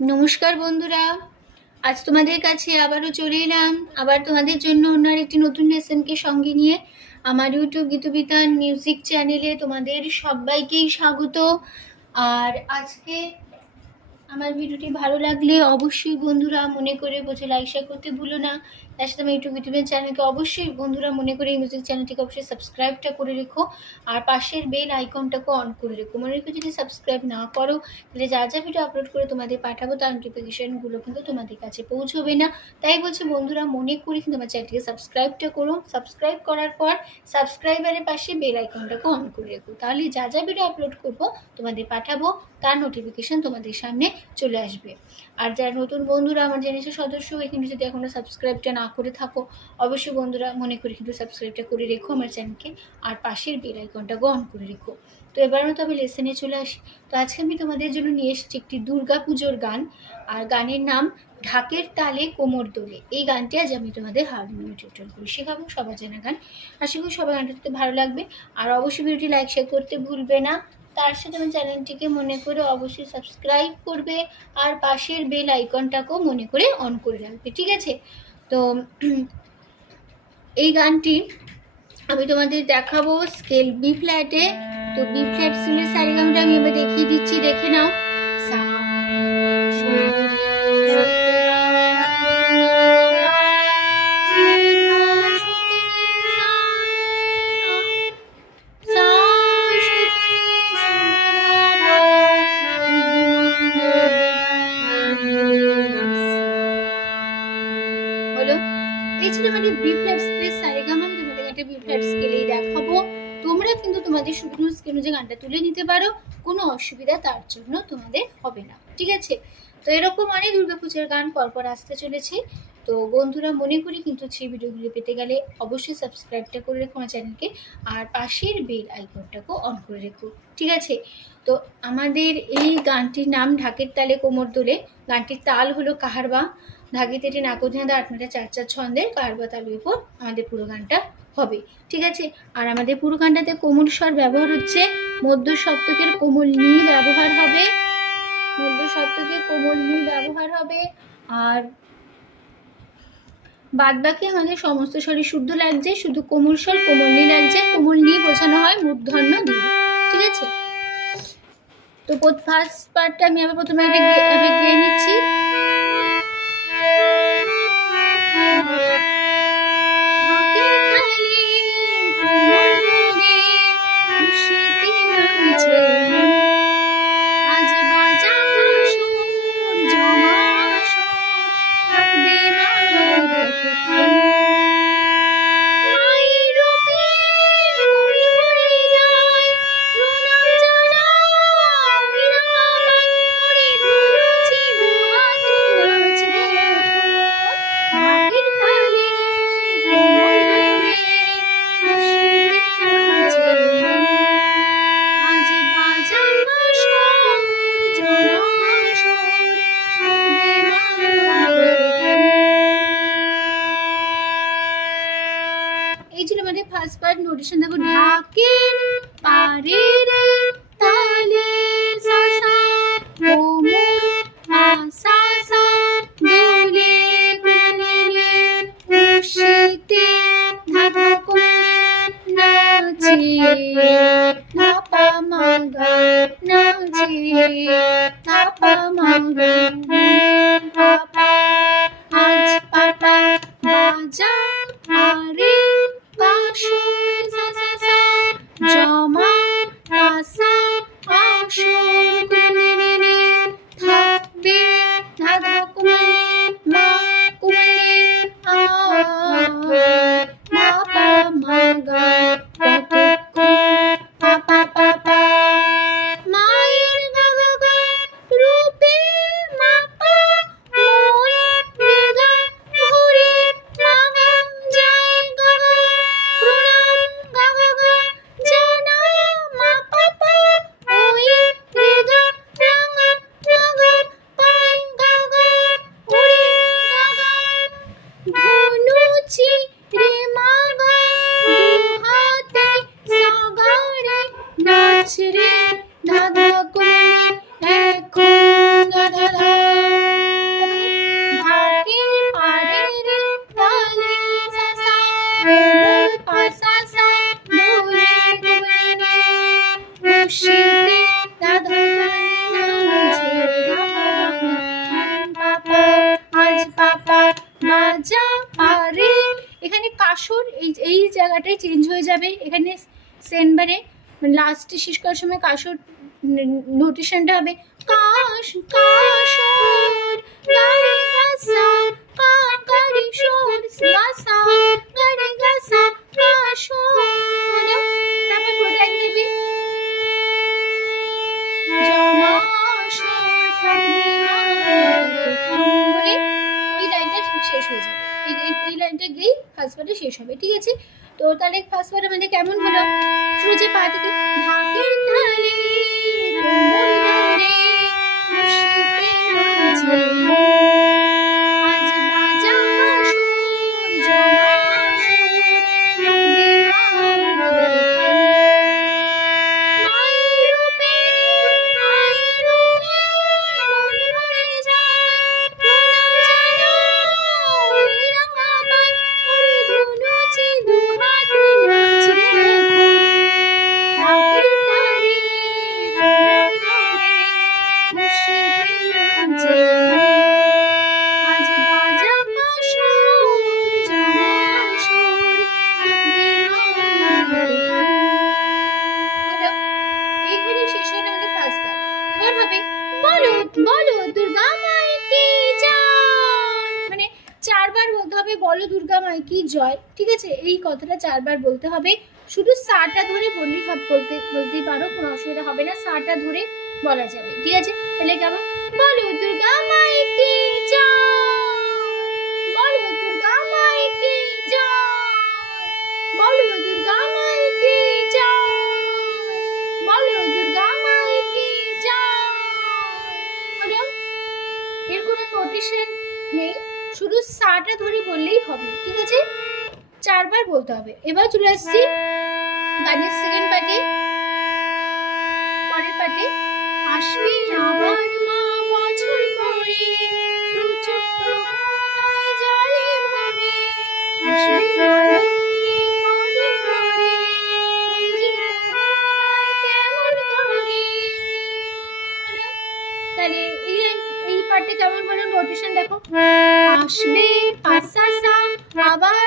নমস্কার বন্ধুরা। আজ তোমাদের কাছে আবারও চলে এলাম। আবার তোমাদের জন্য ওনার একটি নতুন লেসেনকে সঙ্গে নিয়ে আমার ইউটিউব গীতবিতান মিউজিক চ্যানেলে তোমাদের সবাইকেই স্বাগত। আর আজকে আমার ভিডিওটি ভালো লাগলে অবশ্যই বন্ধুরা মনে করে বোঝে লাইক শেয়ার করতে ভুলো না। সাথে আমার ইউটিউব ইউটিউবের চ্যানেলকে অবশ্যই বন্ধুরা মনে করে এই মিউজিক চ্যানেলটিকে অবশ্যই সাবস্ক্রাইবটা করে রেখো। আর পাশের বেল আইকনটাকে অন করে রেখো। মনে রেখো যদি সাবস্ক্রাইব না করো, তাহলে যা যা ভিডিও আপলোড করে তোমাদের পাঠাবো, তার নোটিফিকেশানগুলো কিন্তু তোমাদের কাছে পৌঁছবে না। তাই বলছি বন্ধুরা মনে করি কিন্তু আমার চ্যানেলটিকে সাবস্ক্রাইবটা করো। সাবস্ক্রাইব করার পর সাবস্ক্রাইবারের পাশে বেল আইকনটাকে অন করে রেখো। তাহলে যা যা ভিডিও আপলোড করব, তোমাদের পাঠাবো, তার নোটিফিকেশান তোমাদের সামনে চলে আসবে। আর যারা নতুন বন্ধুরা আমার জেনেছে সদস্য হয়ে কিন্তু যদি এখনও সাবস্ক্রাইবটা না করে থাকো। অবশ্যই বন্ধুরা, মনে করি কিন্তু সাবস্ক্রাইবটা করে রেখো আমার চ্যানেলকে আর পাশের বেল আইকনটাকে অন করে রেখো। তো এবার মতো আমি লেসনে চলে আসি। তো আজকে আমি তোমাদের জন্য নিয়ে এসেছি একটি দুর্গা পুজোর গান, আর গানের নাম ঢাকের তালে কোমর দোলে। এই গানটি আজ আমি তোমাদের হারমোনিয়াম টিউটোর করি শেখাবো, সবার জানা গান। আশা করি সবার গানটা দেখতে ভালো লাগবে। আর অবশ্যই ভিডিওটি লাইক শেয়ার করতে ভুলবে না। তার সাথে আমার চ্যানেলটিকে মনে করে অবশ্যই সাবস্ক্রাইব করবে, আর পাশের বেল আইকনটাকেও মনে করে অন করে রাখবে, ঠিক আছে? তো এই গানটি আমি তোমাদের দেখাবো স্কেল বি ফ্ল্যাটে তো বি ফ্ল্যাট স্কেলের সারিগামটা আমি এবার দেখিয়ে দিচ্ছি দেখে নাও। সা, তুলে নিতে পারো, কোনো অসুবিধা তার জন্য তোমাদের হবে না। ঠিক আছে? তো এরকম অনেক দুর্গাপূজার গান পরপর আসতে চলেছে। তো বন্ধুরা, মনে করি কিন্তু সেই ভিডিওগুলো পেতে গেলে অবশ্যই সাবস্ক্রাইবটা করে রেখো আমার চ্যানেলকে, আর পাশের বেল আইকনটাকেও অন করে রেখো। ঠিক আছে? তো আমাদের এই গানটির নাম ঢাকের তালে কোমর দোলে। গানটির তাল হলো কাহারবা। ধাগে তেটে নাকোঝাঁদা আটমাটা চার চার ছন্দের কারবা তালের উপর আমাদের পুরো গানটা হবে, ঠিক আছে? আর আমাদের পুরো কোমল স্বর ব্যবহার হচ্ছে, মধ্য সপ্তকের কোমল নি ব্যবহার হবে, মধ্য সপ্তকের কোমল নি ব্যবহার হবে, আর বাদ বাকি আমাদের সমস্ত স্বরই শুদ্ধ লাগছে, শুধু কোমল স্বর, কোমল নি লাগছে, কোমল নি বোঝানো হয় মূর্ধন্য দিয়ে, ঠিক আছে? তো ফার্স্ট পার্টটা আমি আবার প্রথমে আবার গেয়ে নিচ্ছি। লাস্টে শেষ করার সময় কাসর নোটেশনটা হবে, কাশ কাসর গারে গাসা কা গারে সর গাসা গারে গাসা কাসর হলো তারপর পুরোটা এক দিবি জমা আসর থাকবে না। তখন বলে ওই লাইনটা শেষ হয়ে যাবে। এই লাইনটা গেই ফার্স্ট পার্টে শেষ হবে, ঠিক আছে? তো তাহলে ফার্স্ট পার্ট আমাদের কেমন হলো? শুরু যে পা থেকে ঢাকের তালে আছে এই কথাটা চারবার বলতে হবে। শুধু সাটা ধরে বললি হবে বলতে বলতেই পারো, কোনো অসুবিধা হবে না। সাটা ধরে বলা যাবে। ঠিক আছে? তাহলে কেমন? বলো, দুর্গা মাই চারবার বলতে হবে। এবার চলে আসছি গানের সেকেন্ড পার্টে পরের পার্টে আসবে আবার মা বছর পরে আসবে এই পার্টে কেমন হলো? নোটেশন দেখো। আসবে আবার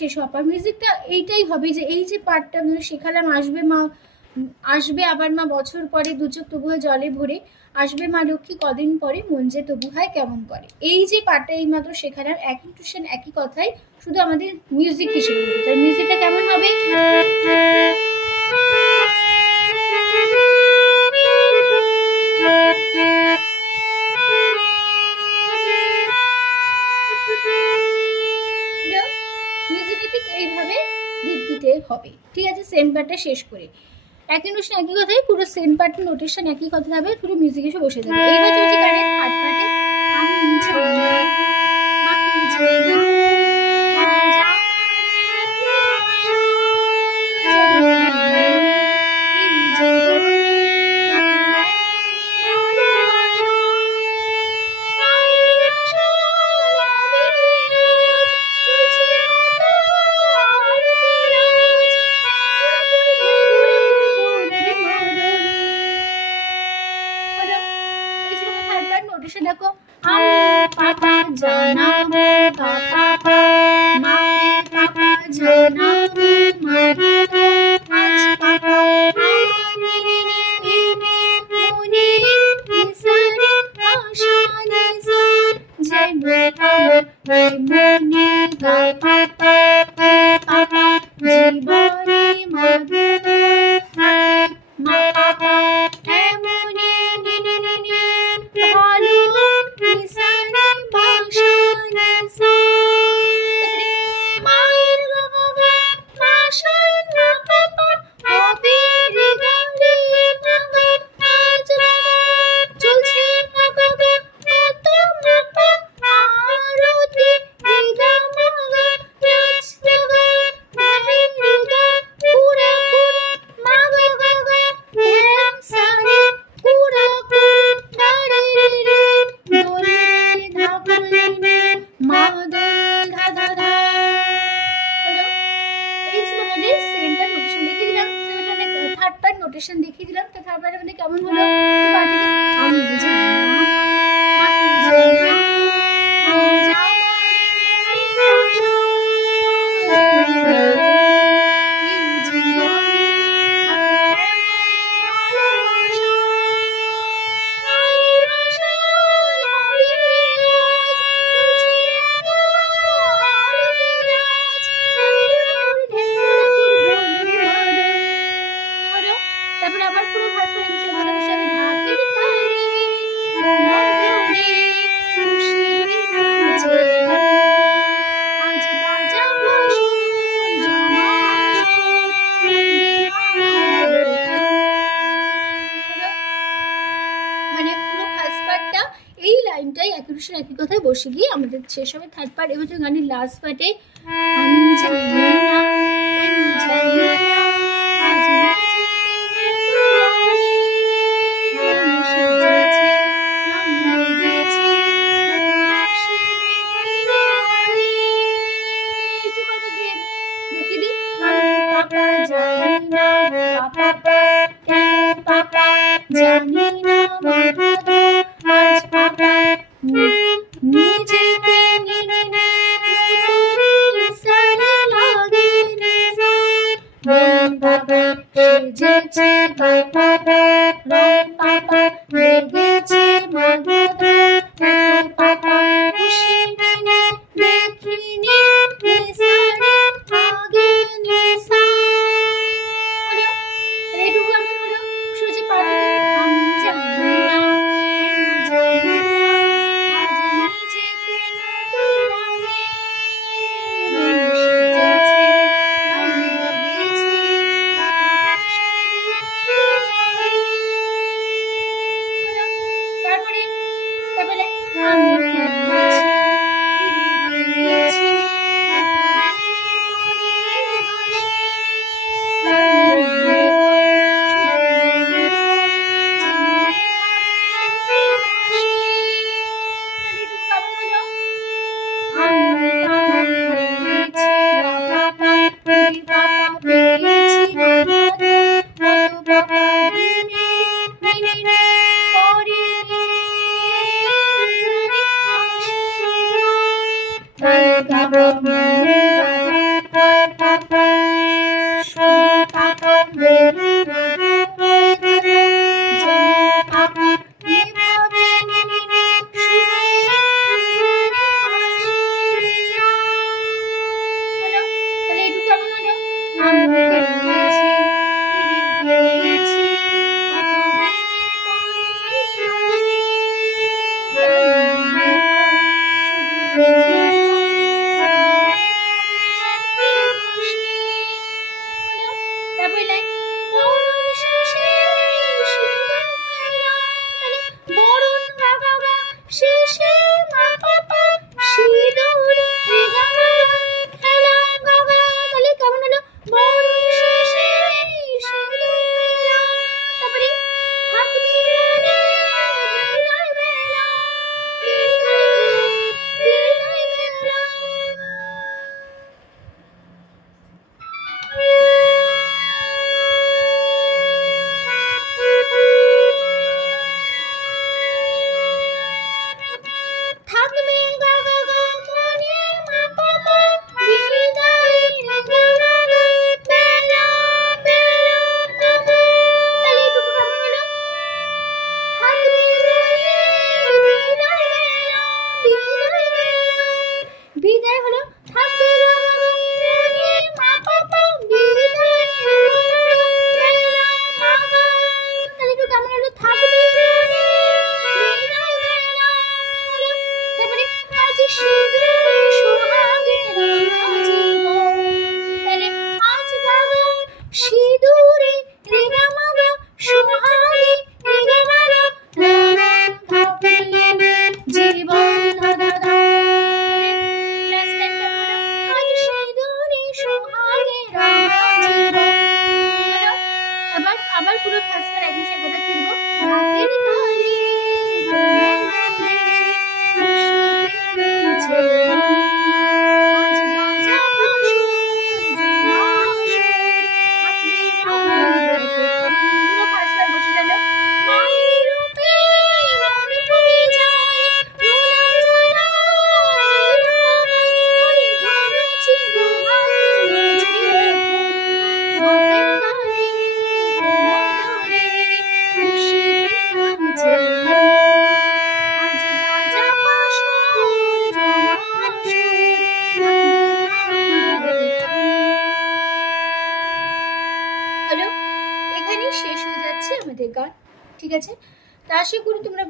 শেষ হওয়ার পর মিউজিকটা এইটাই হবে যে এই যে পার্টটা আমি শেখালাম, আসবে মা, আসবে আবার মা বছর পরে দু চোখ তবু হয় জলে ভরে, আসবে মা লক্ষ্মী কদিন পরে মন যে তবু হয় কেমন করে। এই যে পার্টটা এই মাত্র শেখালাম একই টিউশন একই কথাই শুধু আমাদের মিউজিক হিসেবে। তাই মিউজিকটা কেমন হবে? সেম পার্টটা শেষ করে। একই নোটেশন একই কথাই, পুরো সেন্ট পার্ট নোটেশন একই কথা হবে, পুরো মিউজিক এসে বসে যাবে। এইবার যদি গানের থার্ড পার্টে অবশ্যই একই কথায় বসে গিয়ে আমাদের শেষ হবে থার্ড পার্ট এবছর গানের লাস্ট পার্টে আমি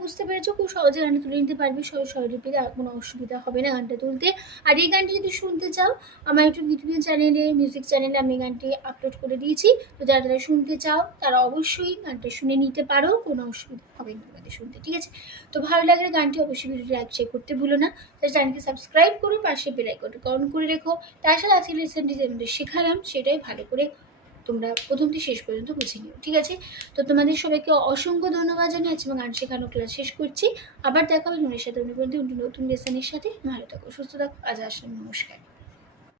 বুঝতে পেরেছ? খুব সহজে গানটা তুলে নিতে পারবে। স্বরলিপিতে আর কোনো অসুবিধা হবে না গানটা তুলতে। আর এই গানটি যদি শুনতে চাও, আমার ইউটিউব ইউটিউব চ্যানেলে মিউজিক চ্যানেলে আমি গানটি আপলোড করে দিয়েছি। তো যারা যারা শুনতে চাও, তারা অবশ্যই গানটা শুনে নিতে পারো। কোনো অসুবিধা হবে না তোমাদের শুনতে, ঠিক আছে? তো ভালো লাগলে গানটি অবশ্যই ভিডিওটি লাইক শেয়ার করতে ভুলো না। তাই চ্যানেলকে সাবস্ক্রাইব করো পাশে বেল আইকনটা অন করে রেখো। তার সাথে আজকে লেসনটি যে আমাদের শেখালাম। সেটাই ভালো করে তোমরা প্রথম থেকে শেষ পর্যন্ত বুঝে নিও, ঠিক আছে? তো তোমাদের সবাইকে অসংখ্য ধন্যবাদ জানাচ্ছি এবং গান শেখানো ক্লাস শেষ করছি। আবার দেখা হবে সাথে অন্য নতুন লেসনের সাথে। ভালো থাকো, সুস্থ থাকো, আজ আসলাম, নমস্কার।